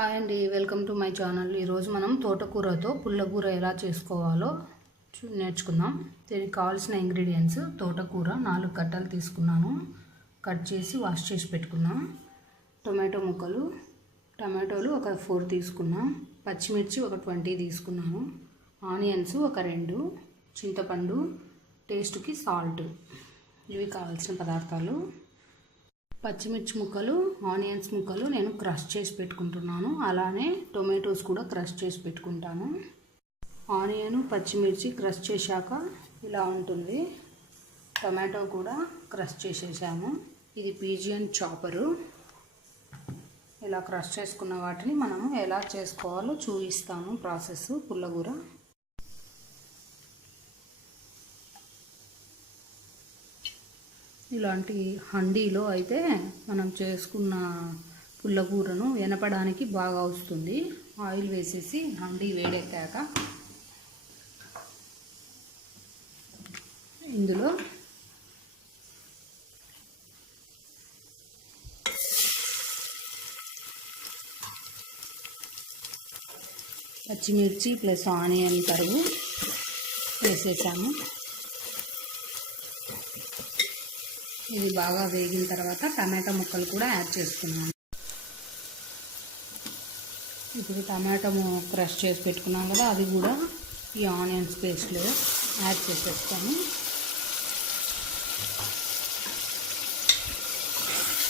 Hi అండి, welcome to my channel. ఈరోజు మనం తోటకూరతో పుల్లకూర ఎలా చేసుకోవాలో నేర్చుకుందాం. దీనికి కావాల్సిన ఇంగ్రీడియంట్స్: తోటకూర 4 కట్టలు తీసుకున్నాను, కట్ చేసి వాష్ చేసి పెట్టుకున్నాం. టొమాటో ముక్కలు, టమాటోలు ఒక 4 తీసుకున్నాం. పచ్చిమిర్చి ఒక 20 తీసుకున్నాను. ఆనియన్స్ ఒక 2, చింతపండు, టేస్ట్కి సాల్ట్. ఇవి కావాల్సిన పదార్థాలు. పచ్చిమిర్చి ముక్కలు, ఆనియన్స్ ముక్కలు నేను క్రష్ చేసి పెట్టుకుంటున్నాను. అలానే టొమాటోస్ కూడా క్రష్ చేసి పెట్టుకుంటాను. ఆనియన్, పచ్చిమిర్చి క్రష్ చేశాక ఇలా ఉంటుంది. టొమాటో కూడా క్రష్ చేసేసాము. ఇది పిజియన్ చాపరు. ఇలా క్రష్ చేసుకున్న వాటిని మనము ఎలా చేసుకోవాలో చూపిస్తాను. ప్రాసెస్ పుల్లకూర. ఇలాంటి హండీలో అయితే మనం చేసుకున్న పుల్లకూరను ఎనపడానికి బాగా వస్తుంది. ఆయిల్ వేసేసి హండీ వేడెక్కాక ఇందులో పచ్చిమిర్చి ప్లస్ ఆనియన్ తరుగు వేసేసాము. ఇది బాగా వేగిన తర్వాత టమాటా ముక్కలు కూడా యాడ్ చేసుకున్నాను. ఇప్పుడు టమాటా క్రష్ చేసి పెట్టుకున్నాం కదా, అది కూడా ఈ ఆనియన్స్ పేస్ట్లో యాడ్ చేసేస్తాను.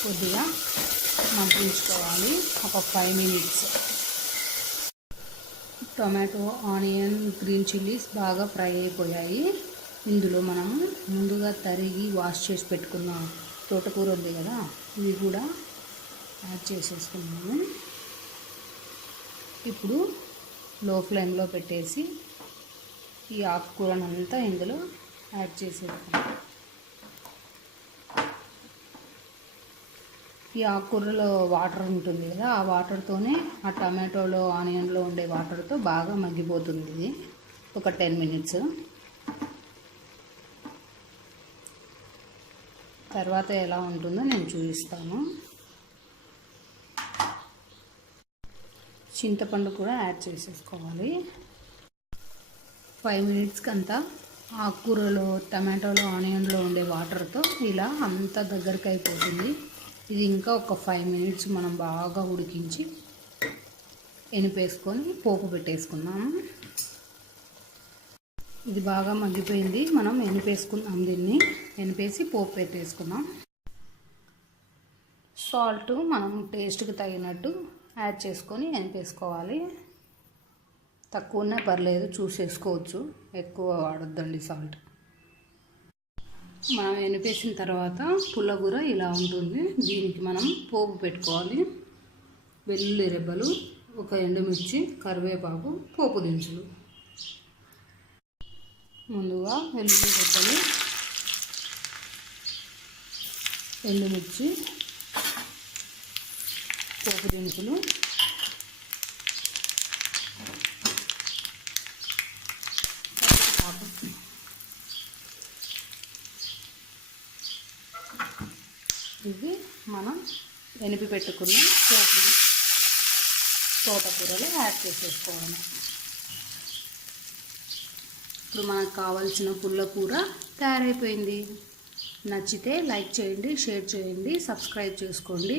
కొద్దిగా మగ్గించుకోవాలి ఒక 5 minutes. Tomato, onion, green chillies బాగా ఫ్రై అయిపోయాయి. ఇందులో మనము ముందుగా తరిగి వాష్ చేసి పెట్టుకున్న తోటకూర ఉంది కదా, ఇవి కూడా యాడ్ చేసేసుకున్నాము. ఇప్పుడు లో ఫ్లేమ్లో పెట్టేసి ఈ ఆకుకూరనంతా ఇందులో యాడ్ చేసేస్తాము. ఈ ఆకుకూరలో వాటర్ ఉంటుంది కదా, ఆ వాటర్తోనే ఆ టమాటోలో, ఆనియన్లో ఉండే వాటర్తో బాగా మగ్గిపోతుంది. ఇది ఒక 10 మినిట్స్. తర్వాత ఎలా ఉంటుందో నేను చూపిస్తాను. చింతపండు కూడా యాడ్ చేసేసుకోవాలి. 5 మినిట్స్కి అంతా ఆకుకూరలో, టమాటోలో, ఆనియన్లో ఉండే వాటర్తో ఇలా అంతా దగ్గరికి అయిపోతుంది. ఇది ఇంకా ఒక 5 మినిట్స్ మనం బాగా ఉడికించి ఎనిపేసుకొని పోపు పెట్టేసుకున్నాము. ఇది బాగా మగ్గిపోయింది. మనం ఎనిపేసుకున్నాం. దీన్ని ఎనిపేసి పోపు పెట్టేసుకున్నాం. సాల్ట్ మనం టేస్ట్కి తగినట్టు యాడ్ చేసుకొని ఎనిపేసుకోవాలి. తక్కువ ఉన్నా పర్లేదు, చూసేసుకోవచ్చు. ఎక్కువ వాడొద్దండి సాల్ట్. మనం ఎనిపేసిన తర్వాత పుల్లకూర ఇలా ఉంటుంది. దీనికి మనం పోపు పెట్టుకోవాలి. వెల్లుల్లి రెబ్బలు, ఒక ఎండుమిర్చి, కరివేపాకు, పోపు దినుసులు. ముందుగా వెల్లుల్లి రెబ్బలు, ఎండుమిర్చి, పోపు దినుసులు, ఇవి మనం ఎనిపి పెట్టుకున్న పోపుని తోటకూరలో యాడ్ చేసేసుకోవాలి. ఇప్పుడు మనకు కావాల్సిన పుల్లకూర తయారైపోయింది. నచ్చితే లైక్ చేయండి, షేర్ చేయండి, సబ్స్క్రైబ్ చేసుకోండి.